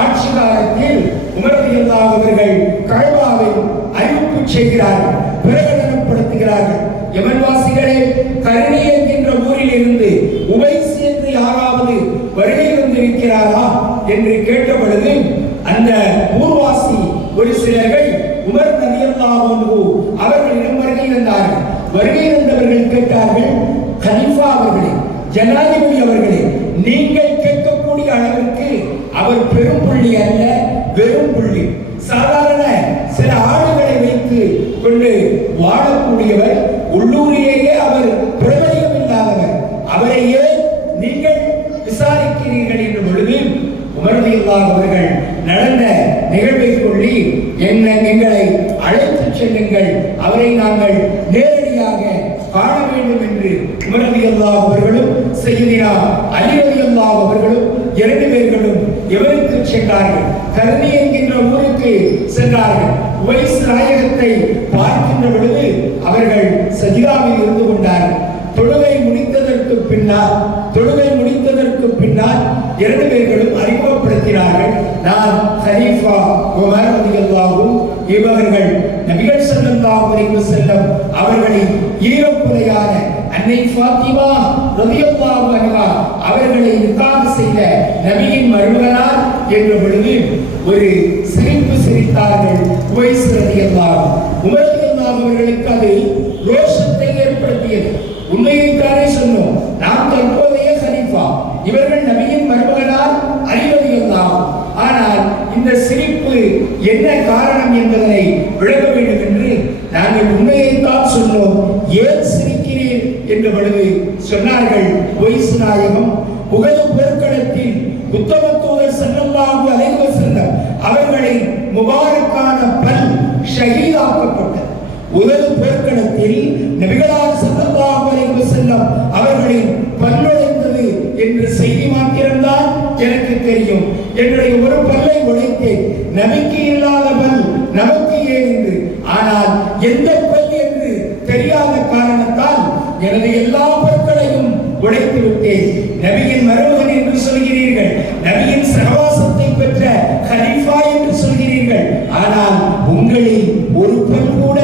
ஆட்சி காலத்தில் உமர் ரலியல்லாஹு அவர்கள் கஅபாவில் அறிவிப்பு செய்கிறார்கள், பிரகடனப்படுத்துகிறார்கள். யமன்வாசிகளே, கர்னி என்கின்ற ஊரில் இருந்து உவைஸ் என்று யாராவது வருகை வந்திருக்கிறாரா என்று கேட்ட பொழுது அந்த ஊர்வாசி ஒரு சிலர்கள் உமர் ரலியல்லாஹு அன்ஹு அவர்களிடம் வருகை வந்தார்கள். வருகை வந்தவர்கள் கேட்டார்கள், கலீஃபா அவர்களே, ஜனாதிபதி அவர்களே, நீங்கள் கேட்கக்கூடிய அளவிற்கு அவர் பெரும் புள்ளி அல்ல, வெறும் புள்ளி. சாதாரண சில ஆடுகளை வைத்து கொண்டு வாழக்கூடியவர், உள்ளூரிலேயே அவர் பிரபலியம் இல்லாதவர். அவரையே நீங்கள் விசாரிக்கிறீர்கள் என்ற பொழுது உமர் ரலியல்லாஹு அவர்கள் நடந்த நிகழ்வை சொல்லி, எங்களை அழைத்து செல்லுங்கள், அவரை நாங்கள் நேரடியாக காண வேண்டும் என்று உமர் ரலியல்லாஹு அவர்களும் சய்யிதுனா அலி ரலியல்லாஹு அவர்களும் இரண்டு பேர்களும் எவருக்கு சென்றார்கள்? கர்னி என்கின்ற ஊருக்கு சென்றார்கள். உவைஸ் நாயகத்தை பார்க்கின்ற பொழுது அவர்கள் சஜிதாவில் இருந்து கொண்டார்கள். தொழுகை முடித்ததற்கு பின்னால் இரண்டு பேர்களும் அறிமுகப்படுத்தினார்கள், நான் கலீஃபா உமர் ரலியல்லாஹு, இவர்கள் நபிகள் ஸல்லல்லாஹு அலைஹி வஸல்லம் அவர்களின் ஈரப்புரையான அன்னை ஃபாத்திமா ரலியல்லாஹு அன்ஹா அவர்களை நிக்காஹ் செய்த நபியின் மருமகனார் என்ற பொழுது ஒரு சிரிப்பு சிரித்தார்கள் உவைஸ் ரலியல்லாஹு. உமர் ரலியல்லாஹு அவர்களுக்கு அது ரோஷத்தை ஏற்படுத்தியது. உண்மையைத்தானே சொன்னோம், நாம் தற்போதைய கலீஃபா, இவர்கள் நபியின் மருமகனார் அலி ரலியல்லாஹு. ஆனால் இந்த சிரிப்பு என்ன காரணம் என்பதனை விளக்க வேண்டும் என்று நாங்கள் உண்மையைத்தான் சொன்னோம். ஏன் சிரிக்கிறீர் என்ற பொழுது சொன்னார்கள், உவைஸ் நாயகம் உகது போர்க்களத்தில் உத்தம தூதர் ஸல்லல்லாஹு அலைஹி வஸல்லம் அவர்களின் முபாரக்கான பல் ஷஹீதாக்கப்பட்டது. உகது போர்க்களத்தில் நபிகளார் ஸல்லல்லாஹு அலைஹி வஸல்லம் அவர்களின் பல்லுடைந்தது என்ற செய்தி மாத்திரம்தான் எனக்கு தெரியும். என்னுடைய ஒரு பல்லை உடைத்தேன், நபிக்கு இல்லாத பல் நமக்கு ஏன் என்று. ஆனால் எந்த பல் என்று தெரியாத காரணத்தால் எனது எல்லா பற்களையும் உடைத்து விட்டேன். நபியின் மருமகன் என்று சொல்கிறீர்கள், நபியின் சகவாசத்தை பெற்ற கலீஃபா என்று சொல்கிறீர்கள், ஆனால் உங்களில் ஒரு பல் கூட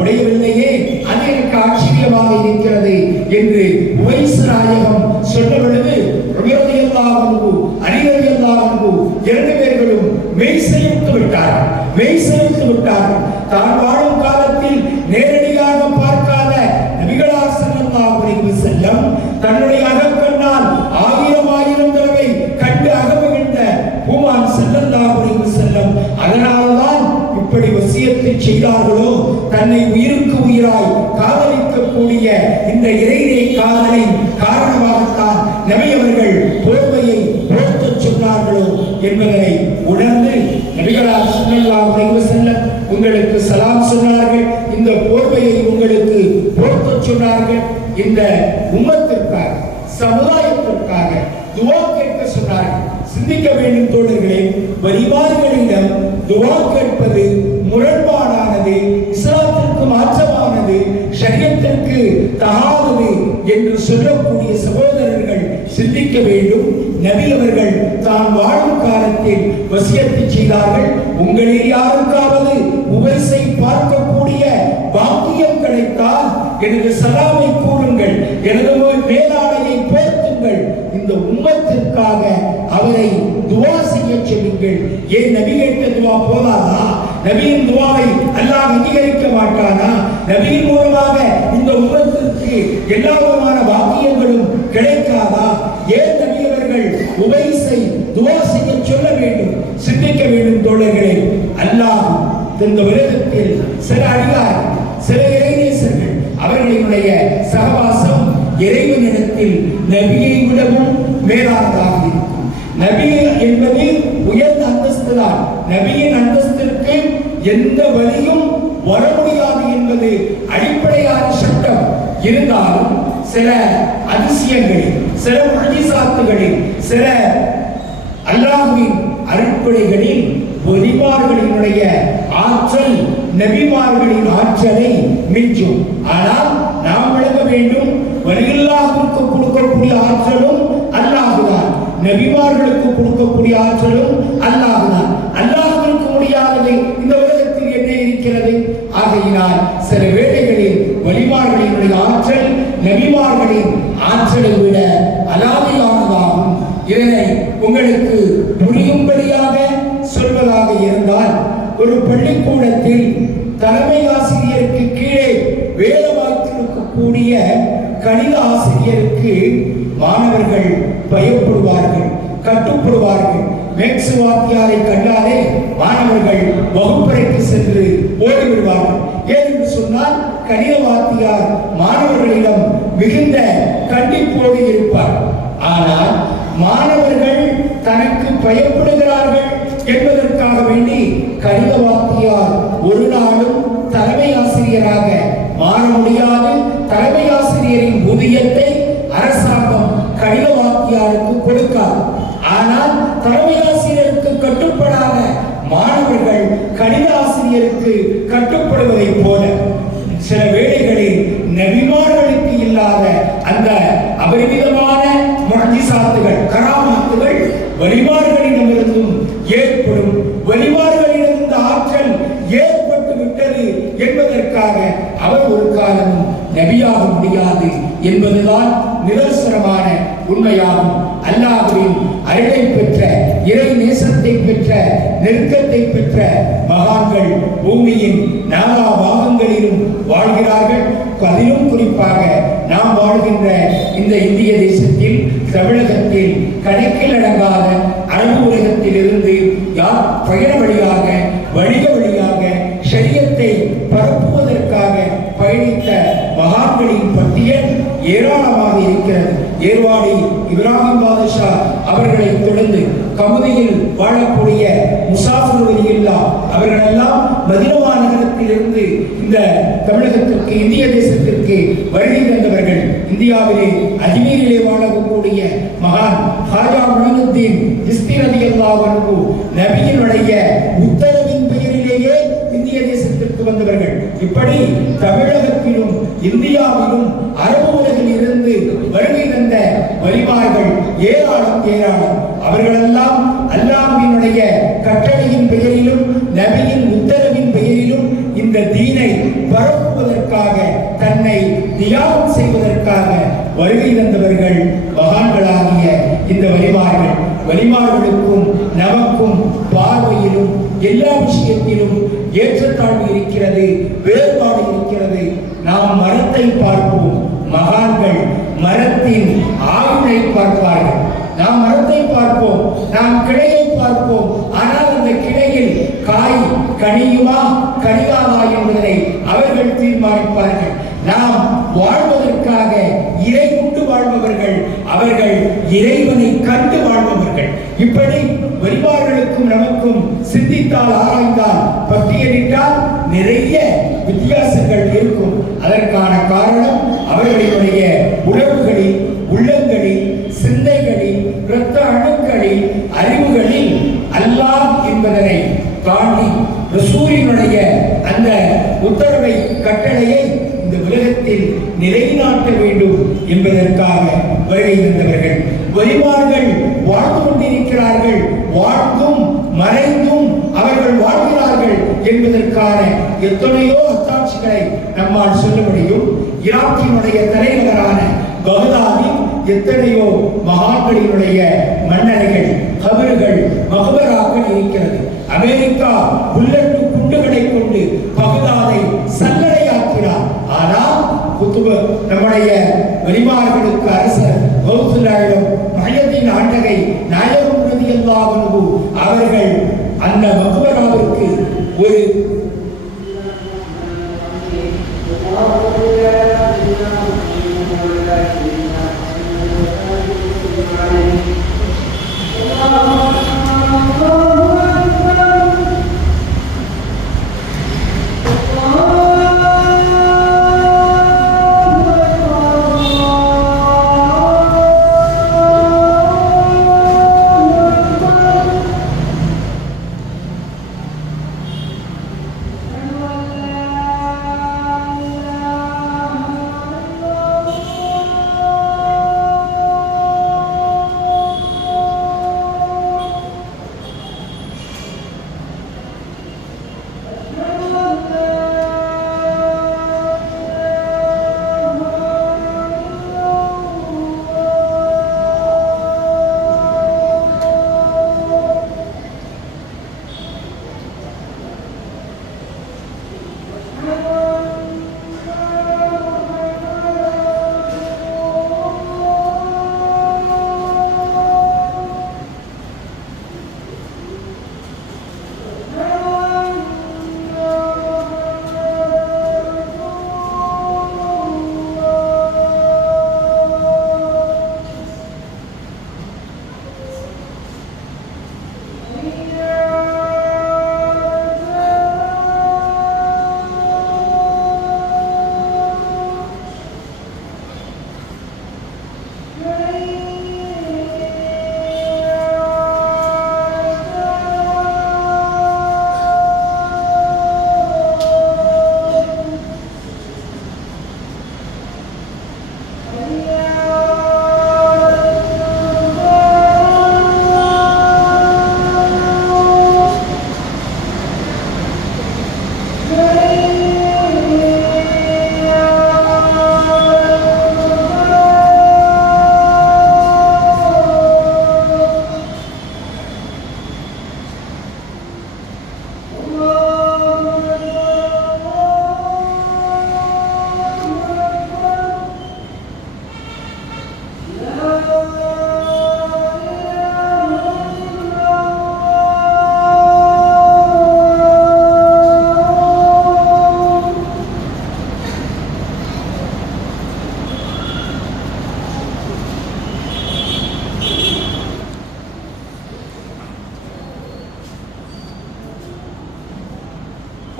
உடையவில்லையே, அது எனக்கு ஆச்சரியமாக இருக்கிறது என்று உவைஸ் நாயகம் சொன்ன பொழுது உமர் ரலியல்லாஹு அன்ஹு, அலி ரலியல்லாஹு அன்ஹு இரண்டு பேர்களும் மெய் சிலிர்த்து விட்டார்கள். தான் வாழும் காலத்தில் நேரடியாக பார்க்காத நபிகளார் ஸல்லல்லாஹு அலைஹி வஸல்லம் தன்னுடைய அகக்கண்ணால் ஆயிரம் தடவை கண்டு அகமகிழ்ந்த பூமான் ஸல்லல்லாஹு அலைஹி வஸல்லம் அதனால்தான் இப்படி வசியத்தை செய்தார்களோ, தன்னை உயிருக்கு உயிராய் காதலிக்கக்கூடிய இந்த இறைநேய காதலின் காரணமாகத்தான் நபி அவர்கள் போர்வையை போர்த்தச் சொன்னார்களோ என்பதை உணர்ந்து நபிகளார் ஸல்லல்லாஹு அலைஹி வஸல்லம் உங்களுக்கு சலாம் சொன்னார்கள், இந்த போர்வையை உங்களுக்கு போர்த்தச் சொன்னார்கள். இந்த உம்மத்திற்காக, சமுதாயத்திற்காக துஆ சிந்திக்க வேண்டும் தோழர்களே. வலிமார்களிடம் துஆ கேட்பது முரண்பாடானது, இஸ்லாத்திற்கு மாற்றமானது, ஷரியத்திற்கு தகாதது என்று சொல்லக்கூடிய சகோதரர்கள் சிந்திக்க வேண்டும். நபி அவர்கள் தான் வாழும் காலத்தில் வசியத்து செய்தார்கள், உங்களில் யாருக்காவது உவைஸை பார்க்கக்கூடிய பாக்கியம் கிடைத்தால் எனது சலாமை கூறுங்கள், எனது மேலாடையை போர்த்துங்கள், இந்த உம்மத்திற்காக அவரை துஆ செய்ய சொல்லுங்கள். ஏன் நபி கேட்ட துஆ போதாதா? நபியின் துஆவை அல்லாஹ் அங்கீகரிக்க மாட்டானா? நபியின் மூலமாக இந்த உம்மத்திற்கு எல்லா விதமான பாக்கியங்களும் கிடைக்காதா? ஏன் நபி அவர்கள் உவைஸை துஆ செய்ய சொல்ல வேண்டும்? சிந்திக்க வேண்டும் தோழர்களே. அல்லாஹ் இந்த உலகத்தில் சில அடியார், சில இறைநேசர்கள், அவர்களுடைய சகவாசம் இறைவனிடத்தில் நபியை விடவும் மேலானதாக இருக்கும். நபி என்பது உயர்ந்த அந்தஸ்து தான். நபியின் அந்தஸ்திற்கு எந்த வழியும் வர முடியாது என்பது அடிப்படையான சட்டம். இருந்தாலும் சில அதிசயங்களில், சில முஜிசாத்துகளில், சில அல்லாஹ்வின் அருட்கொடைகளில் வலிமார்களினுடைய ஆற்றல் நபிமார்களின் ஆற்றலை மிஞ்சும். ஆனால் நாம் விளங்க வேண்டும், வலியுல்லாஹ்விற்கு கொடுக்கக்கூடிய ஆற்றலும் அல்லாஹ்தான், நபிமார்களுக்கு கொடுக்கக்கூடிய ஆற்றலும் அல்லாஹ்தான். அல்லாஹ்விற்கு முடியாதது இந்த உலகத்தில் என்ன இருக்கிறது? ஆகையினால் சில வேளைகளில் வலிமார்களினுடைய ஆற்றல் நபிமார்களின் ஆற்றலை விட அலாதியானதாகும். இதனை உங்களுக்கு புரியும்படியாக சொல்வதாக இருந்தால், ஒரு பள்ளிக்கூடத்தில் தலைமை ஆசிரியருக்கு கீழே வேலை பார்த்திருக்கக்கூடிய கணித ஆசிரியருக்கு மாணவர்கள் பயப்படுவார்கள், கட்டுப்படுவார்கள். மேக்ஸ் வாத்தியாரை கண்டாலே மாணவர்கள் வகுப்பறைக்கு சென்று ஓடிவிடுவார்கள். ஏனென்று சொன்னால் கணித வாத்தியார் மாணவர்களிடம் மிகுந்த கண்டிப்போடு இருப்பார். ஆனால் மாணவர்கள் தனக்கு பயப்படுகிறார்கள் என்பதற்காக வேண்டி கணித வாத்தியார் ஒரு நாளும் தலைமை ஆசிரியராக மாற முடியாது. தலைமை ஆசிரியரின் ஊதியத்தை அரசாங்கம் கணித வாத்தியாருக்கு கொடுக்காது. ஆனால் தலைமை ஆசிரியருக்கு கட்டுப்படாத மாணவர்கள் கணித ஆசிரியருக்கு கட்டுப்படுவதை போல சில வேளைகளில் நபிமார்களுக்கு இல்லாத அந்த அபரிமிதமான முஜிசாத்துகள், கராமாத்துகள் வலிமார்களிடமிருந்தும் ஏற்படும். வலிமார்களிடமிருந்து ஆற்றல் ஏற்பட்டு விட்டது என்பதற்காக அவர் ஒரு காலமும் நபியாக முடியாது என்பதுதான் நிதர்சனமான உண்மையாகும். அல்லாஹ்வின் அருளை பெற்ற, இறை நேசத்தை பெற்ற, நெருக்கத்தை பெற்ற மகான்கள் பூமியின் நாலா பாகங்களிலும் வாழ்கிறார்கள். அதிலும் குறிப்பாக நாம் வாழ்கின்ற இந்த இந்திய தேசத்தில், தமிழகத்தில் கணக்கில் அடங்காத அரபு உலகத்தில் இருந்து பயண வழியாக, வணிக வழியாக ஷரியத்தை பரப்புவதற்காக பயணித்த மகான்களின் பட்டியல் ஏராளமாக இருக்கிறது. ஏர்வாடி இப்ராஹிம் பாதுஷா அவர்களை தொடர்ந்து கமுதியில் வாழக்கூடிய முசாஃபிர் வலியுல்லா அவர்களெல்லாம் மதீனா நகரத்தில் இருந்து இந்த தமிழகத்திற்கு, இந்திய தேசத்திற்கு வருகை தந்தவர்கள். இந்தியாவிலே அஜ்மீரிலே வாழக்கூடிய மகான் ஹாஜா முஹினுத்தீன் சிஸ்தி ரலியல்லாஹு அன்ஹு நபியினுடைய உத்தரவின் பெயரிலேயே இந்திய தேசத்திற்கு வந்தவர்கள். இப்படி தமிழகத்திலும் இந்தியாவிலும் அரபு உலகில் இருந்து வருகை தந்த வலிமார்கள் ஏராளம் ஏராளம். அவர்களெல்லாம் அல்லாஹ்வினுடைய கட்டளையின் பெயரிலும் நபியின் உத்தரவின் பெயரிலும் இந்த தீனை பரப்புவதற்காக, தன்னை தியாகம் செய்வதற்காக வருகை தந்தவர்கள் மகான்களாகிய இந்த வலிமார்கள். வலிமார்களுக்கும் நமக்கும் பார்வையிலும் எல்லா விஷயத்திலும் ஏற்றத்தாழ்வு இருக்கிறது, வேறுபாடு இருக்கிறது. நாம் மரத்தை பார்ப்போம், மகான்கள் மரத்தின் ஆயுளை பார்ப்பார்கள். நாம் மரத்தை பார்ப்போம், நாம் கிளையை பார்ப்போம், ஆனால் அந்த கிளையில் காய் கனியுமா கனியாதா என்பதை அவர்கள் தீர்மானிப்பார்கள். நாம் வாழ்வதற்காக இறை கொண்டு வாழ்பவர்கள், அவர்கள் இறைவனை கண்டு வாழ்பவர்கள். இப்படி வலிமார்களுக்கும் நமக்கும் சிந்தித்தால், ஆராய்ந்தால், பட்டியலிட்டால் நிறைய வித்தியாசங்கள் இருக்கும். அதற்கான காரணம் அவர்களுடைய உறவுகளில், உள்ளங்களில், சிந்தைகளில், இரத்த அணுக்களில் வருகை தந்தவர்கள் வலிமார்கள் வாழ்ந்து கொண்டிருக்கிறார்கள், வாழ்ந்தும் மறைந்தும் அவர்கள் வாழ்கிறார்கள் என்பதற்கான எத்தனையோ அத்தாட்சிகளை நம்மால் சொல்ல முடியும். ஈராக்கினுடைய தலைநகரான பகதாதில் எத்தனையோ மகான்களினுடைய மன்னரைகள், கபறுகள், மகபராக்கள் இருக்கிறது. அமெரிக்கா புல்லட்டு குண்டுகளை கொண்டு பகதாதை சல்லடையாக்கிறார். ஆனால் நம்முடைய வலிமார்களுக்கு அரசர் கௌசுல்லாயிடம் மஹ்யதீன் ஆண்டகை நாயகம் ரலியல்லாஹு அன்ஹு அவர்கள் அந்த மக்பராவிற்கு ஒரு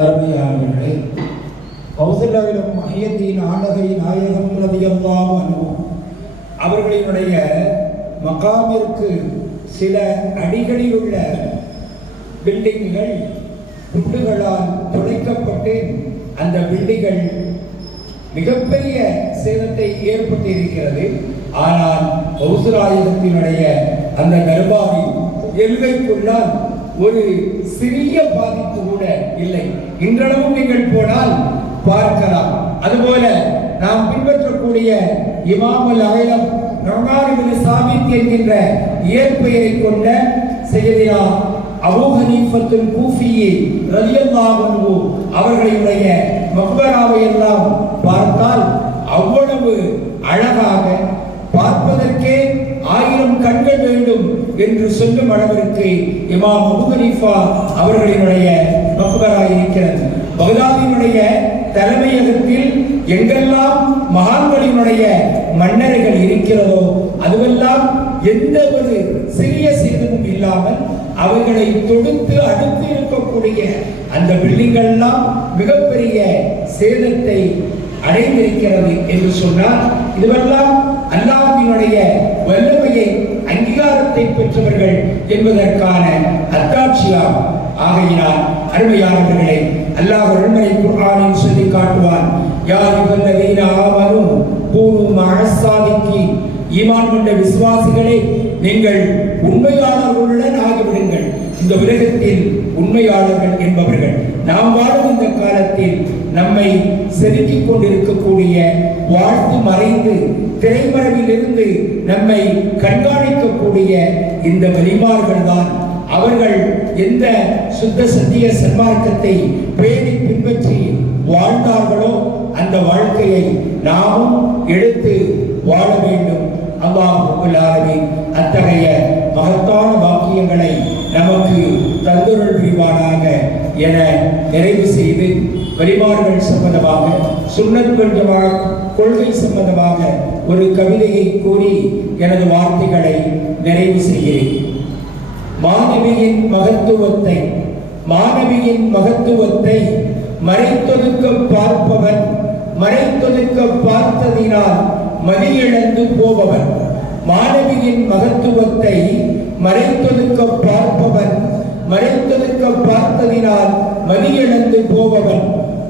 அருமையானவர்களே, கௌசல்யாவிடம் மஹ்யதீன் ஆண்டகை நாயகம் ரலியல்லாஹு அன்ஹு அவர்களினுடைய மகாமிற்கு சில அடிகளில் உள்ள பில்டிங்குகள் குண்டுகளால் துளைக்கப்பட்டு அந்த பில்டிங்கள் மிகப்பெரிய சேதத்தை ஏற்பட்டிருக்கிறது. ஆனால் கௌசலாயுதத்தினுடைய அந்த கர்பாவின் எல்கைக்குள்ளால் ஒரு சிறிய பாதிப்பு கூட இல்லை. இன்றளவும் நீங்கள் போனால் பார்க்கலாம். அதுபோல நாம் பின்பற்றக்கூடிய இமாமுல் ஆலம் நுஅமான் இப்னு சாபித் என்கின்ற இயற்பெயரை கொண்ட சையதினா அபூ ஹனீஃபத்துல் கூஃபி ரலியல்லாஹு அன்ஹு அவர்களுடைய மக்பராவை எல்லாம் பார்த்தால் அவ்வளவு அழகாக, பார்ப்பதற்கே 1000 கண்கள் வேண்டும் என்று சொல்லும் அளவிற்கு இமாம் அபூ ஹனீஃபா அவர்களினுடைய மக்பரா இருக்கிறது. பகதாதினுடைய தலைமையகத்தில் எங்கெல்லாம் மகான்களினுடைய மன்னர்கள் இருக்கிறதோ அதுவெல்லாம் எந்த ஒரு சிறிய சேதமும் இல்லாமல் அவர்களை தொடுத்து அடுத்து இருக்கக்கூடிய அந்த பில்டிங்கெல்லாம் மிகப்பெரிய சேதத்தை அடைந்திருக்கிறது என்று சொன்னால் இதுவெல்லாம் அல்லாஹ்வினுடைய வல்லமையை, அங்கீகாரத்தை பெற்றவர்கள் என்பதற்கான அத்தாட்சியாகும். ஆகையினால் அருமையானவர்களே, அல்லாஹ் உண்மை குர்ஆனில் சொல்லி காட்டுவான், யா அய்யுஹல்லதீன ஆமனூ கூனூ மஅஸ் ஸாதிகீன், ஈமான் கொண்ட விசுவாசிகளே, நீங்கள் உண்மையாளர்களுடன் ஆகிவிடுங்கள். இந்த உலகத்தில் உண்மையாளர்கள் என்பவர்கள் நாம் வாழும் இந்த காலத்தில் நம்மை செதுக்கிக் கொண்டிருக்கக்கூடிய, வாழ்த்து மறைந்து திரைமறைவில் இருந்து நம்மை கண்காணிக்கக்கூடிய இந்த வலிமார்கள் தான். அவர்கள் எந்த சுத்த சத்திய சன்மார்க்கத்தை பேணி பின்பற்றி வாழ்ந்தார்களோ அந்த வாழ்க்கையை நாமும் எடுத்து வாழ வேண்டும். அல்லாஹ் ரப்பல் ஆலமீன் அத்தகைய மகத்தான வாக்கியங்களை நமக்கு தந்தருள் புரிவானாக என நிறைவு செய்து, வலிமார்கள் சம்பந்தமாக, சுன்னத் வல் ஜமாஅத் கொள்கை சம்பந்தமாக ஒரு கவிதையை கூறி எனது வார்த்தைகளை நிறைவு செய்கிறேன். மாணவியின் மகத்துவத்தை மறைத்தொதுக்க பார்ப்பவன், மறைத்தொதுக்க பார்த்ததினால் மதியிழந்து போபவன். மாணவியின் மகத்துவத்தை மறைத்தொதுக்க பார்ப்பவன், மறைத்தொதுக்க பார்த்ததினால் மதியிழந்து போபவன்.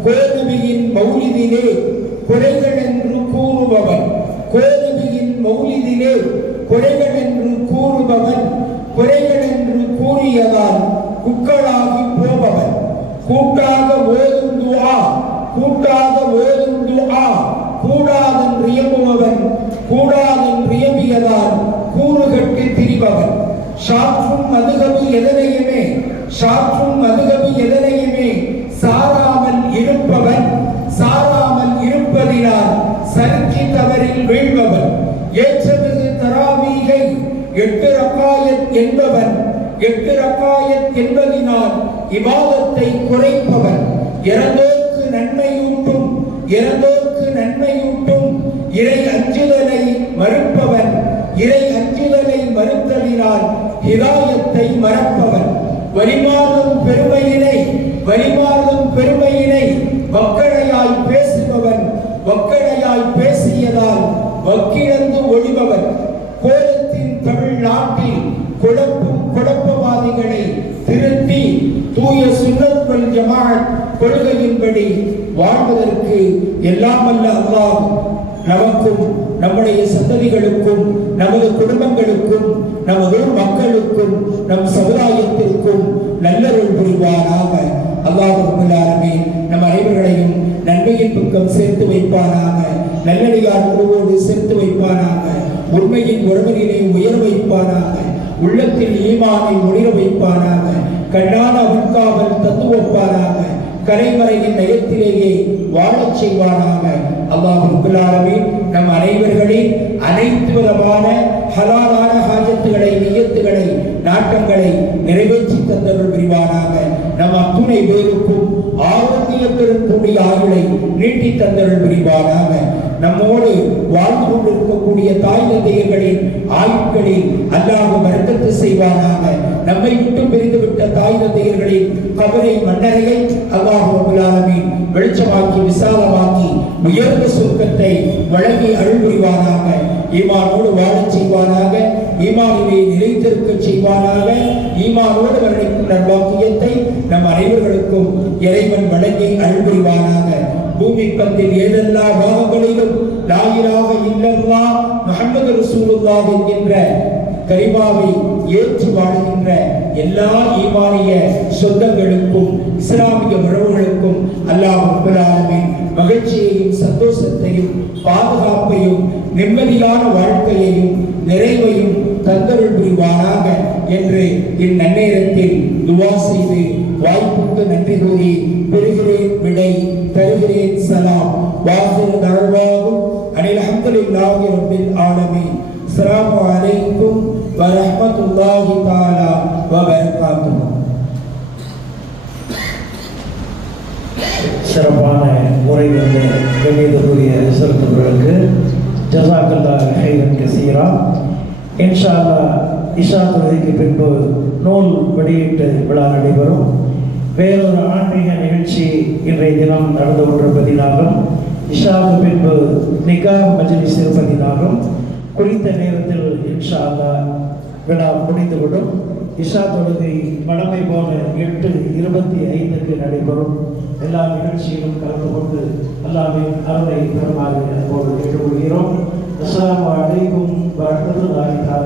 கோநபியின் மௌலிதிலே குறைகள் என்று கூறுபவன், கோநபியின் மௌலிதிலே குறைகள் என்று கூறுபவன். குறைகள் என்று கூறியதால் குக்களாகி போபவன். கூட்டாக ஓதும் துஆ, கூட்டாக ஓதும் துஆ கூடாதென்று இயம்புபவன், கூடாதென்று இயம்பியதால் கூறுகட்டு திரிபவன். சாற்றும் மதுகபு எதனையுமே, சாற்றும் மதுகபு எதனையுமே சாராமல் இருப்பவன், சாராமல் இருப்பதினால் சறுக்கி தவறில் வீழ்பவன். ஏற்றமிகு தராவீகை 8 ரக்காயத் என்பவன், 8 ரக்காயத் என்பதினால் இபாதத்தை குறைப்பவன். இறந்தோர்க்கு நன்மையூட்டும், இறந்தோர்க்கு நன்மையூட்டும் இறை அஞ்சுதலை மறுப்பவன், இறை அஞ்சுதலை மறுத்ததினால் ஹிதாயத்தை மறப்பவன். வலிமாறும் பெருமையினை, வலிமாறும் பெருமையினை வக்கடையாய் பேசுபவன், வக்கடையாய் பேசியதால் வக்கிழந்து ஒழிபவன். கோலத்தின் தமிழ்நாட்டில் குழப்பவாதிகளை திருத்தி தூய சுன்னத் வல் ஜமாஅத் கொள்கையின்படி வாழ்வதற்கு எல்லாம் வல்ல அல்லாஹ் நமக்கும், நம்முடைய சந்ததிகளுக்கும், நமது குடும்பங்களுக்கும், நமது மக்களுக்கும், நம் சமுதாயத்திற்கும் நல்லருள் புரிவானாக. அல்லாஹ் ரப்பல் ஆலமீன் நம் அனைவர்களையும் நன்மையின் பக்கம் சேர்த்து வைப்பானாக. நல்லடியார் குழுவோடு சேர்த்து வைப்பானாக. உண்மையின் உறவினை உயர வைப்பானாக. உள்ளத்தில் ஈமானை ஒளிர வைப்பானாக. கண்ணான அவன்காவல் தந்து வைப்பானாக. கரைமறையின் நயத்திலேயே வாழச் செய்வானாக. அல்லாஹ் ரப்பல் ஆலமீன் நம் அனைவர்களின் அனைத்து விதமான ஹலாலான ஹாஜத்துகளை, நியத்துகளை, நாட்டங்களை நிறைவேற்றி தந்தருள் புரிவானாக. நம் அத்துணை பேருக்கும் ஆரோக்கியத்துடன் கூடிய ஆயுளை நீட்டி தந்தருள் புரிவானாக. நம்மோடு வாழ்ந்து கொண்டிருக்கக்கூடிய தாய் தந்தையர்களின் ஆயுட்களில் அல்லாஹ் பரக்கத்து செய்வானாக. நம்மை விட்டு பிரிந்துவிட்ட தாய் தந்தையர்களின் கபரை, மன்னரையை அல்லாஹ் ரப்பல் ஆலமீன் வெளிச்சமாக்கி விசாலமாக்கி உயர்ந்த சுருக்கத்தை வழங்கி அருள் புரிவானாக. ஈமானோடு வாழச் செய்வானாக. ஈமானிலே நிலைத்திருக்க செய்வானாக. ஈமானோடு வர்ணிக்கும் நல்வாக்கியத்தை நம் அனைவர்களுக்கும் இறைவன் வழங்கி அருள் புரிவானாக. பூமி பந்தில் ஏதெல்லா பாகங்களிலும் லா இலாஹ இல்லல்லாஹ் முஹம்மது ரசூலுல்லாஹ் என்கின்ற கரிமாவை ஏற்று வாழுகின்ற எல்லா ஈமானிய சொந்தங்களுக்கும், இஸ்லாமிய உறவுகளுக்கும் அல்லாஹ் ரப்பல் ஆலமீன் மகிழ்ச்சியையும், சந்தோஷத்தையும், பாதுகாப்பையும், நிம்மதியான வாழ்க்கையையும், நிறைவையும் தந்தருள் புரிவானாக என்று இந்நன்னேரத்தில் துவா செய்து வாய்ப்புக்கு நன்றி கூறி பெறுகிறேன் விடை, தருகிறேன் சலாம். வாஹிரு தஅவாஹும் அனில் ஹம்துலில்லாஹி ரப்பில் ஆலமீன். அஸ்ஸலாமு அலைக்கும் வ ரஹ்மத்துல்லாஹி தஆலா வ பரகாத்துஹு. சிறப்பான முறையில் கண்ணியத்துக்குரிய சிறப்புகளுக்கு ஜஸாக்கல்லாஹு ஹைரன் கஸீரா. இன்ஷா அல்லாஹ் இஷா தொழுகைக்கு பின்பு நூல் வெளியீட்டு விழா நடைபெறும். வேறொரு ஆன்மீக நிகழ்ச்சி இன்றைய தினம் நடந்து கொண்டிருப்பதினாலும், இஷாவுக்கு பின்பு நிகாஹ் மஜ்லிஸ் இருப்பதினாலும் குறித்த நேரத்தில் இன்ஷா அல்லாஹ் விழா முடிந்துவிடும். இஷா தொழுகை வழமை போல 8:25 நடைபெறும். எல்லா நிகழ்ச்சியிலும் கலந்து கொண்டு அல்லாஹ்வின் அருளை பெறுமாறு கேட்டுக்கொள்கிறோம். அஸ்ஸலாமு அலைக்கும் بعد الله تعالى